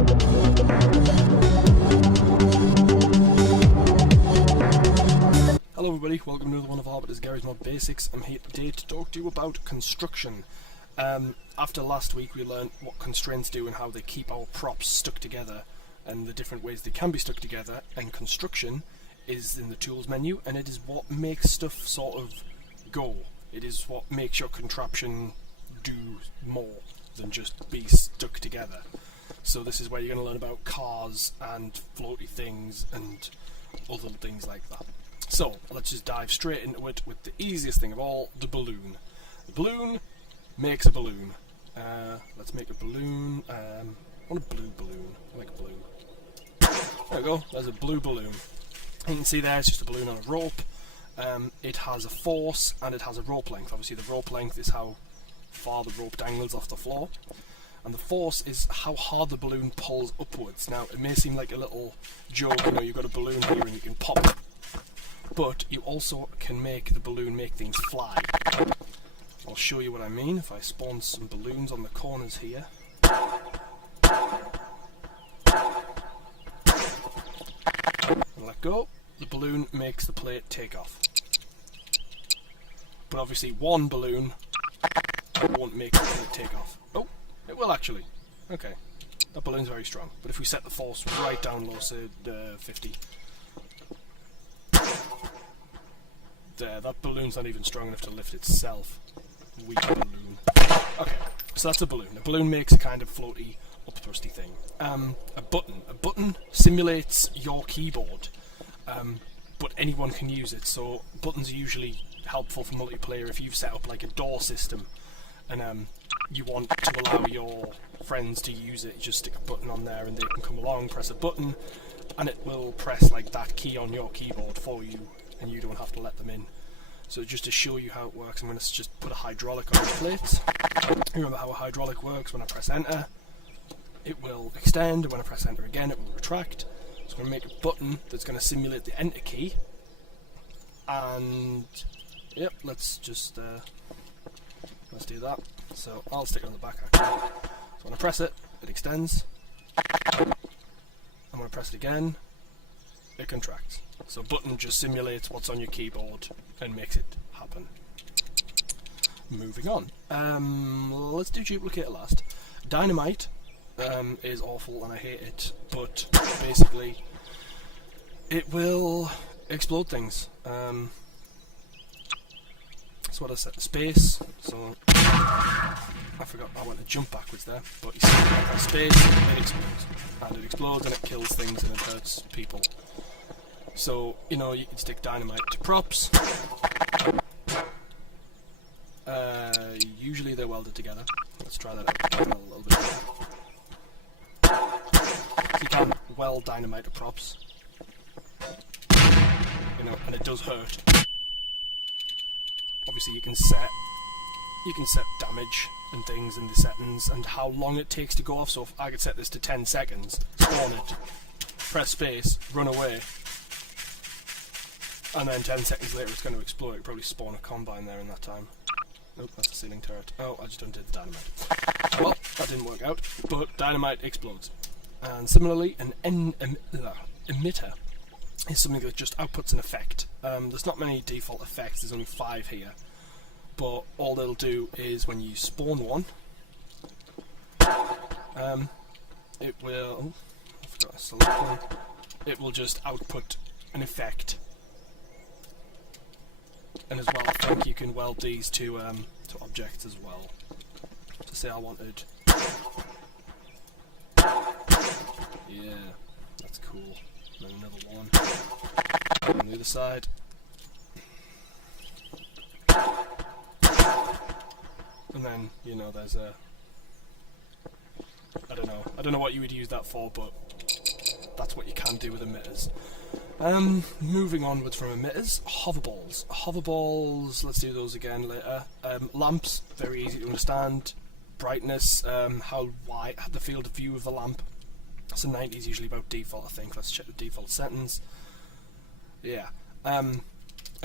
Hello everybody, welcome to another one of Arbiter's Garrysmod Basics. I'm here today to talk to you about construction. After last week we learned what constraints do and how they keep our props stuck together and the different ways they can be stuck together, and construction is in the tools menu and it is what makes stuff sort of go. It is what makes your contraption do more than just be stuck together. So this is where you're going to learn about cars and floaty things and other things like that. So, let's just dive straight into it with the easiest thing of all, the balloon. The balloon makes a balloon. Let's make a balloon. I want a blue balloon. I like blue. There we go, there's a blue balloon. You can see there, it's just a balloon on a rope. It has a force and it has a rope length. Obviously the rope length is how far the rope dangles off the floor. And the force is how hard the balloon pulls upwards. Now, it may seem like a little joke, you know, you've got a balloon here and you can pop it. But you also can make the balloon make things fly. I'll show you what I mean if I spawn some balloons on the corners here. And let go, the balloon makes the plate take off. But obviously one balloon won't make the plate take off. Oh, it will actually. Okay, that balloon's very strong. But if we set the force right down low, say 50, there, that balloon's not even strong enough to lift itself. Weak balloon. Okay, so that's a balloon. A balloon makes a kind of floaty, upthrusty thing. A button simulates your keyboard, but anyone can use it. So buttons are usually helpful for multiplayer if you've set up like a door system and you want to allow your friends to use it. You just stick a button on there and they can come along, press a button, and it will press like that key on your keyboard for you, and you don't have to let them in. So just to show you how it works, I'm going to just put a hydraulic on the plates. Remember how a hydraulic works: when I press enter, it will extend, and when I press enter again, it will retract. So I'm going to make a button that's going to simulate the enter key. And yep, let's just let's do that. So I'll stick it on the back actually. So when I press it, it extends, and when I press it again, it contracts. So button just simulates what's on your keyboard and makes it happen. Moving on. Let's do duplicate last. Dynamite is awful and I hate it, but basically it will explode things. That's what I said. Space. So I forgot I went to jump backwards there, but you see that space, it explodes. And it explodes and it kills things and it hurts people. So, you know, you can stick dynamite to props. Usually they're welded together. Let's try that out a little bit. So you can weld dynamite to props. You know, and it does hurt. Obviously you can set damage and things in the settings and how long it takes to go off. So if I could set this to 10 seconds, spawn it, press space, run away, and then 10 seconds later it's going to explode. It'll probably spawn a combine there in that time. Nope, that's a ceiling turret. Oh, I just undid the dynamite. Well, that didn't work out, but dynamite explodes. And similarly, an emitter is something that just outputs an effect. There's not many default effects, there's only 5 here. But all they'll do is when you spawn one, it will... I forgot to select one. It will just output an effect. And as well, I think you can weld these to objects as well. So say I wanted... Yeah, that's cool. Then another one. On the other side. And then, you know, there's a... I don't know what you would use that for, but that's what you can do with emitters. Moving onwards from emitters, hoverballs. Hoverballs, let's do those again later. Lamps, very easy to understand. Brightness, how wide, the field of view of the lamp. So 90 is usually about default, I think. Let's check the default settings. Yeah. And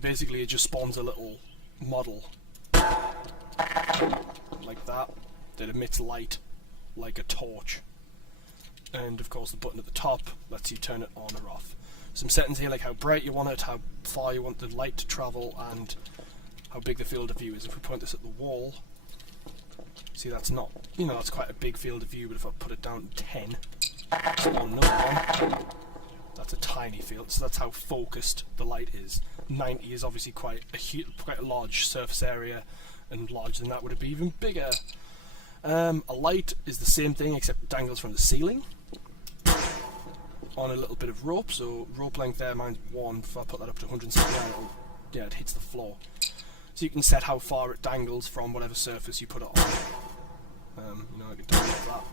basically it just spawns a little model like that emits light like a torch. and of course the button at the top lets you turn it on or off. Some settings here like how bright you want it, how far you want the light to travel, and how big the field of view is. If we point this at the wall, see that's not, that's quite a big field of view, but if I put it down to 10, so on another one, that's a tiny field, so that's how focused the light is. 90 is obviously quite a large surface area, and larger than that would it be even bigger. A light is the same thing except it dangles from the ceiling on a little bit of rope, so rope length there, mine's 1, if I put that up to 179, it hits the floor. So you can set how far it dangles from whatever surface you put it on. I can toggle that.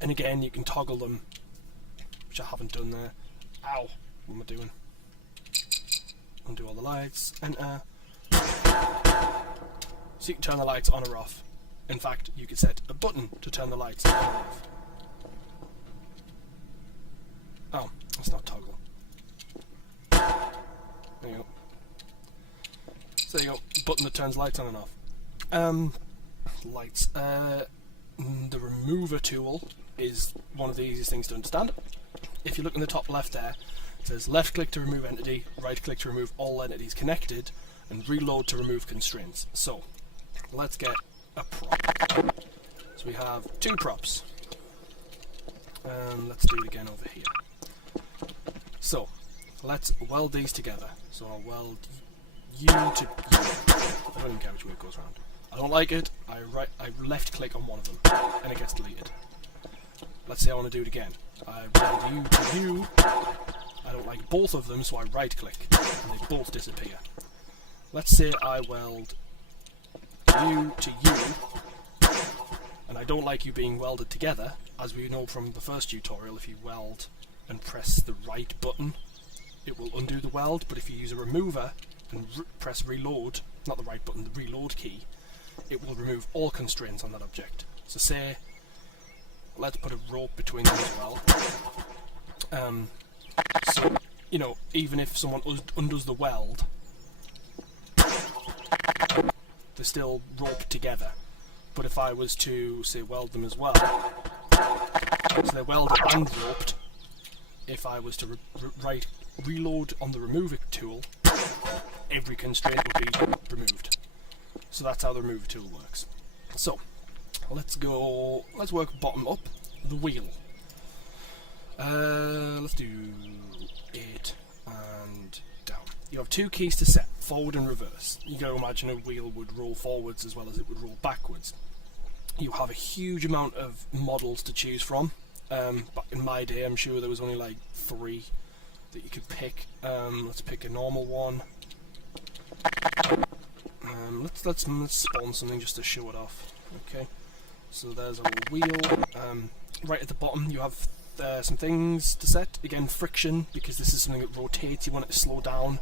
And again, you can toggle them, which I haven't done there. Ow! What am I doing? Undo all the lights, enter. So you can turn the lights on or off. In fact, you could set a button to turn the lights on or off. Oh, that's not toggle. There you go. So there you go, button that turns lights on and off. Lights. The remover tool is one of the easiest things to understand. If you look in the top left there, it says left click to remove entity, right click to remove all entities connected, and reload to remove constraints. So, let's get a prop. So we have 2 props. Let's do it again over here. So, let's weld these together. So I'll weld you to you. I don't even care which way it goes around. I don't like it, I left click on one of them, and it gets deleted. Let's say I want to do it again. I weld you to you. I don't like both of them, so I right click, and they both disappear. Let's say I weld you to you, and I don't like you being welded together. As we know from the first tutorial, if you weld and press the right button, it will undo the weld, but if you use a remover and press reload, not the right button, the reload key, it will remove all constraints on that object. So say, let's put a rope between them as well. So, even if someone undoes the weld, they're still roped together. But if I was to, say, weld them as well, so they're welded and roped, if I was to reload on the remover tool, every constraint would be removed. So that's how the remover tool works. So, let's work bottom up, the wheel. Let's do 8 and down. You have 2 keys to set, forward and reverse. You gotta imagine a wheel would roll forwards as well as it would roll backwards. You have a huge amount of models to choose from. Back in my day, I'm sure there was only like 3 that you could pick. Let's pick a normal one. Let's spawn something just to show it off. Okay, so there's our wheel. Right at the bottom, you have some things to set. Again, friction, because this is something that rotates. You want it to slow down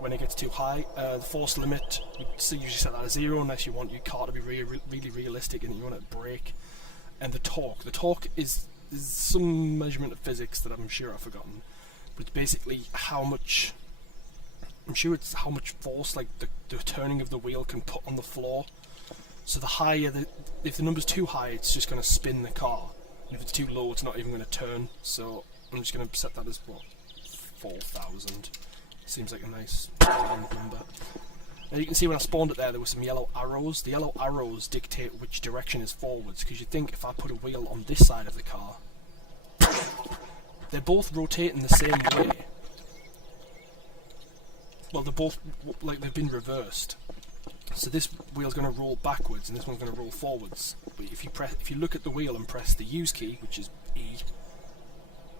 when it gets too high. The force limit, we usually set that at 0 unless you want your car to be really realistic and you want it to brake. And the torque. The torque is some measurement of physics that I'm sure I've forgotten, but it's basically how much. I'm sure it's how much force, like the turning of the wheel, can put on the floor. So the higher, if the number's too high, it's just going to spin the car. And if it's too low, it's not even going to turn. So I'm just going to set that as, 4,000. Seems like a nice round number. Now you can see when I spawned it there were some yellow arrows. The yellow arrows dictate which direction is forwards, because you think if I put a wheel on this side of the car, they're both rotating the same way. Well, they're both, like, they've been reversed. So this wheel's going to roll backwards, and this one's going to roll forwards. But if you look at the wheel and press the use key, which is E,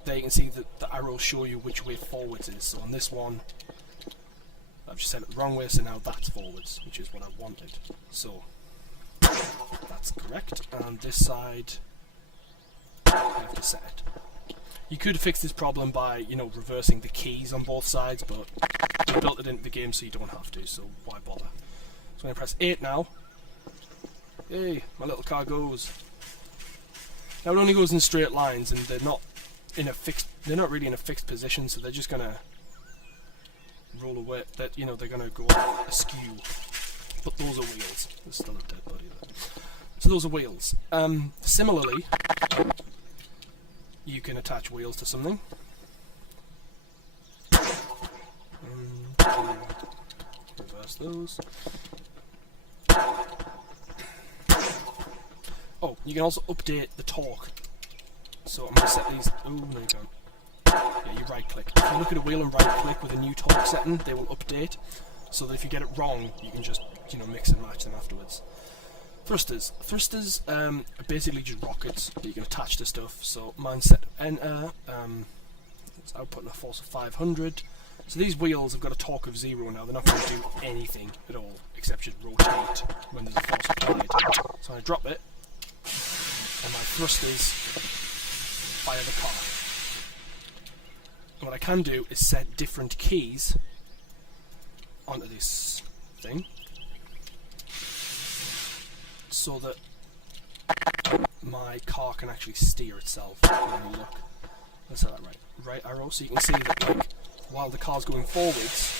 there you can see that the arrows show you which way forwards is. So on this one, I've just set it the wrong way, so now that's forwards, which is what I wanted. So that's correct. And this side, I have to set it. You could fix this problem by, reversing the keys on both sides, but we built it into the game so you don't have to, so why bother? So I'm going to press 8 now. Yay, my little car goes. Now it only goes in straight lines, and they're not really in a fixed position, so they're just going to roll away. They're going to go askew. But those are wheels. There's still a dead body there. So those are wheels. Similarly, you can attach wheels to something. Reverse those. Oh, you can also update the torque. So I'm going to set these... Oh, no you can't. Yeah, you right click. If you look at a wheel and right click with a new torque setting, they will update. So that if you get it wrong, you can just, mix and match them afterwards. Thrusters. Thrusters are basically just rockets that you can attach to stuff. So mine set to enter. It's outputting a force of 500. So these wheels have got a torque of 0 now. They're not going to do anything at all, except just rotate when there's a force applied. So I drop it, and my thrusters fire the car. And what I can do is set different keys onto this thing, so that my car can actually steer itself. When you look, let's set that right arrow, so you can see that while the car's going forwards,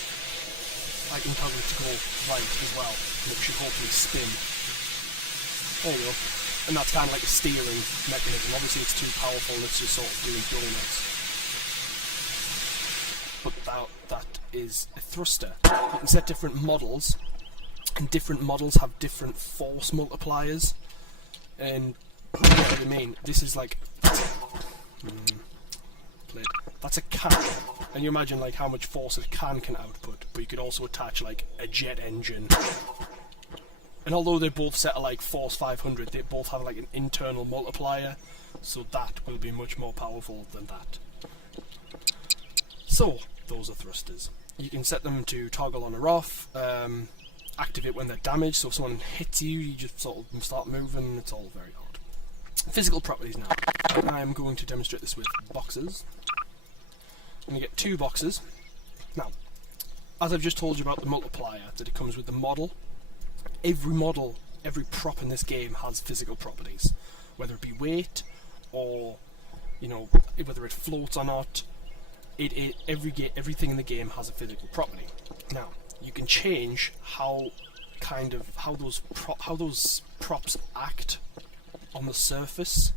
I can toggle it to go right as well, and it should hopefully spin. There you go. And that's kind of like a steering mechanism. Obviously it's too powerful, it's just sort of doing donuts. But that is a thruster. You can set different models, and different models have different force multipliers. And what do you mean? This is like that's a can, and you imagine how much force a can output. But you could also attach a jet engine. And although they're both set at force 500, they both have an internal multiplier, so that will be much more powerful than that. So, those are thrusters. You can set them to toggle on or off, activate when they're damaged, so if someone hits you, you just sort of start moving. It's all very odd. Physical properties now. I'm going to demonstrate this with boxes. I'm going to get 2 boxes. Now, as I've just told you about the multiplier, that it comes with the model, every prop in this game has physical properties, whether it be weight, or, whether it floats or not. Everything in the game has a physical property. Now, you can change how those props act on the surface.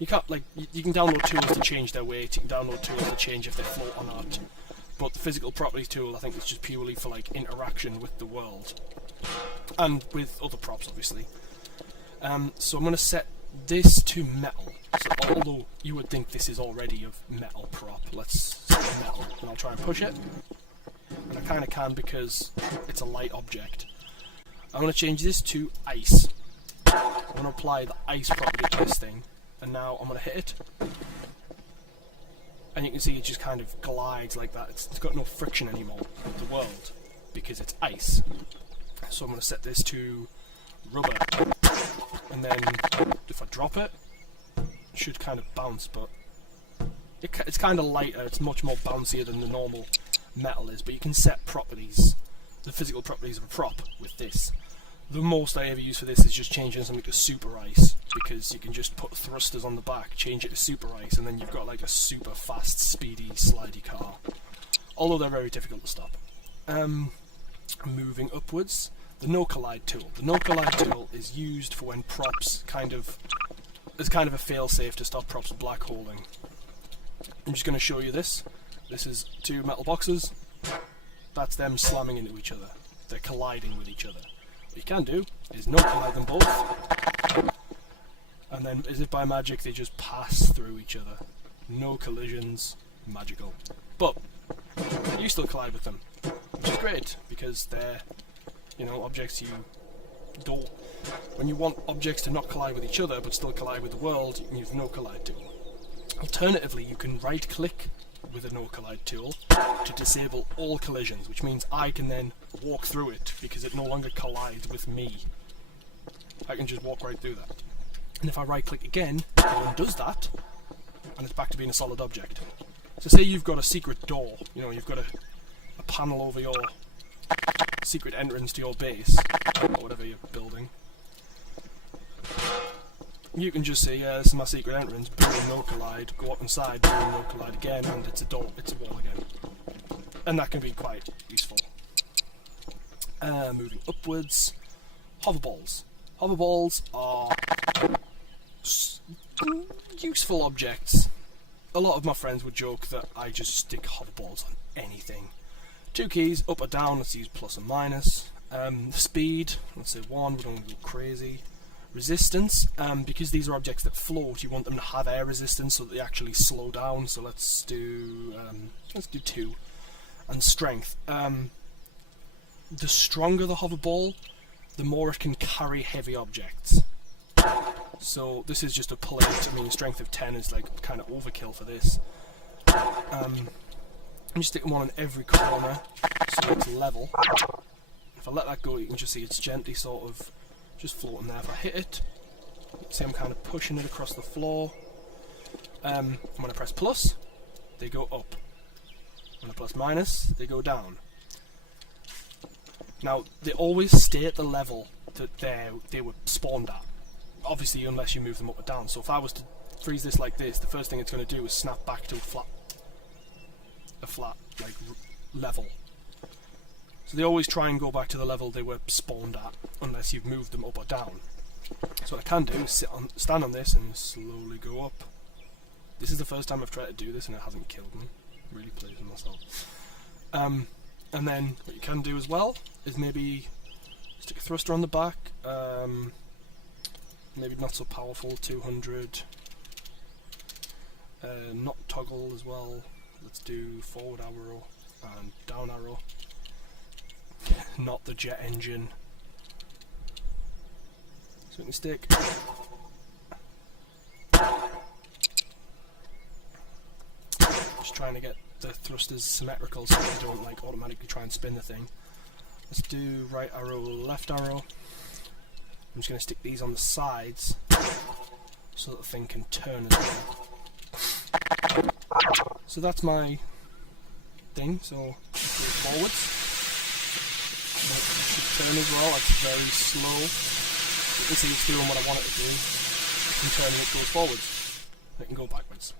You can't you can download tools to change their weight. You can download tools to change if they float or not. But the physical properties tool, I think, is just purely for interaction with the world and with other props, obviously. So I'm going to set this to metal. So although you would think this is already a metal prop, let's set it to metal, and I'll try and push it. And I kind of can because it's a light object. I'm going to change this to ice. I'm going to apply the ice property to this thing, and now I'm going to hit it. And you can see it just kind of glides like that. It's got no friction anymore with the world because it's ice. So I'm going to set this to rubber, and then if I drop it, it should kind of bounce, but it's kind of lighter. It's much more bouncier than the normal metal is. But you can set properties, the physical properties of a prop with this. The most I ever use for this is just changing something to super ice, because you can just put thrusters on the back, change it to super ice, and then you've got a super fast, speedy, slidey car. Although they're very difficult to stop. Moving upwards, the no collide tool. The no collide tool is used for when props is kind of a fail-safe to stop props black holing. I'm just going to show you this. This is 2 metal boxes. That's them slamming into each other. They're colliding with each other. What you can do is no collide them both, and then as if by magic they just pass through each other. No collisions, magical. But you still collide with them, which is great because they're, objects you don't. When you want objects to not collide with each other but still collide with the world, you can use the no collide tool. Alternatively, you can right click with a no collide tool to disable all collisions, which means I can then walk through it because it no longer collides with me. I can just walk right through that. And if I right click again, it undoes that, and it's back to being a solid object. So say you've got a secret door, you've got a panel over your secret entrance to your base, or whatever you're building. You can just say, yeah, this is my secret entrance, boom, no collide, go up inside, boom, no collide again, and it's a door, it's a wall again. And that can be quite useful. Moving upwards, hoverballs. Hoverballs are useful objects. a lot of my friends would joke that I just stick hoverballs on anything. 2 keys, up or down, let's use plus and minus. Speed, let's say 1, we don't want to go crazy. Resistance, because these are objects that float, you want them to have air resistance so that they actually slow down, so let's do 2. And strength. The stronger the hoverball, the more it can carry heavy objects. So this is just a plate. I mean, strength of 10 is like kind of overkill for this. I'm just sticking one on every corner so it's level. If I let that go, you can just see it's gently sort of just floating there. If I hit it, see I'm kind of pushing it across the floor. When I press plus, they go up. When I press minus, they go down. Now, they always stay at the level that they were spawned at. Obviously, unless you move them up or down. So if I was to freeze this like this, the first thing it's going to do is snap back to a flat like level. So they always try and go back to the level they were spawned at, unless you've moved them up or down. So what I can do is stand on this and slowly go up. This is the first time I've tried to do this and it hasn't killed me. I'm really pleased with myself. And then what you can do as well is maybe stick a thruster on the back. Maybe not so powerful, 200. Not toggle as well. Let's do forward arrow and down arrow. Not the jet engine. So we can stick. Just trying to get the thrusters symmetrical so they don't like automatically try and spin the thing. Let's do right arrow, left arrow. I'm just going to stick these on the sides so that the thing can turn as well. So that's my thing, so let's go forwards. It should turn as well, it's very slow. You can see it's doing what I want it to do. It can turn and it goes forwards. It can go backwards.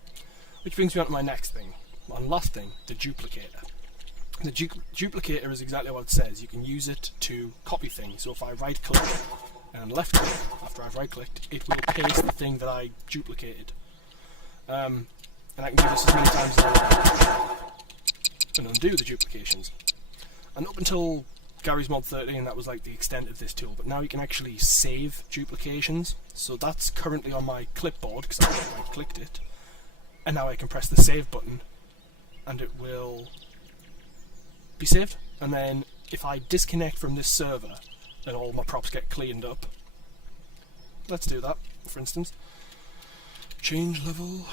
Which brings me on to my next thing, and last thing, the duplicator. The duplicator is exactly what it says. You can use it to copy things. So if I right click and left click after I've right clicked, it will paste the thing that I duplicated. And I can do this as many times as I like and undo the duplications. And up until Garrysmod 13, that was like the extent of this tool, but now you can actually save duplications. So that's currently on my clipboard because I right clicked it, and now I can press the save button and it will be saved. And then if I disconnect from this server, then all my props get cleaned up. Let's do that, for instance. Change level,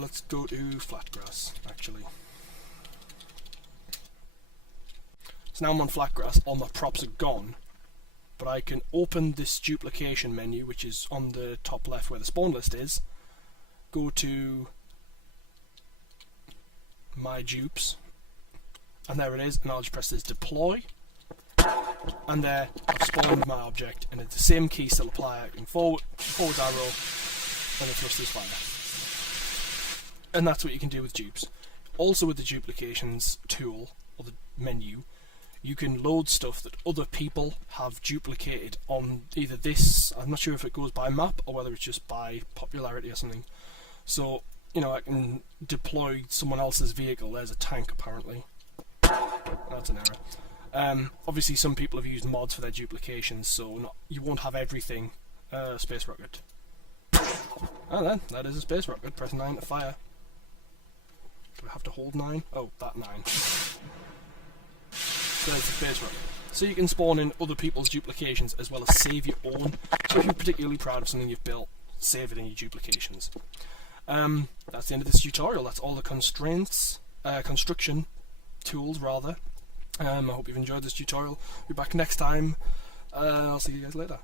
let's go to flat grass, actually. So now I'm on flat grass, all my props are gone, but I can open this duplication menu, which is on the top left where the spawn list is, go to my dupes, and there it is, and I'll just press this deploy, and there I've spawned my object, and it's the same key still apply. I can forward arrow, and the thrusters fire. And that's what you can do with dupes. Also with the duplications tool, or the menu, you can load stuff that other people have duplicated on either this, I'm not sure if it goes by map or whether it's just by popularity or something. So, you know, I can deploy someone else's vehicle. There's a tank apparently. That's an error. Obviously some people have used mods for their duplications, so you won't have everything. Space rocket. And then, that is a space rocket. Press 9 to fire. Do I have to hold 9? Oh, that 9. So there's the space rocket. So you can spawn in other people's duplications as well as save your own. So if you're particularly proud of something you've built, save it in your duplications. That's the end of this tutorial. That's all the construction tools, rather. I hope you've enjoyed this tutorial. Be back next time. I'll see you guys later.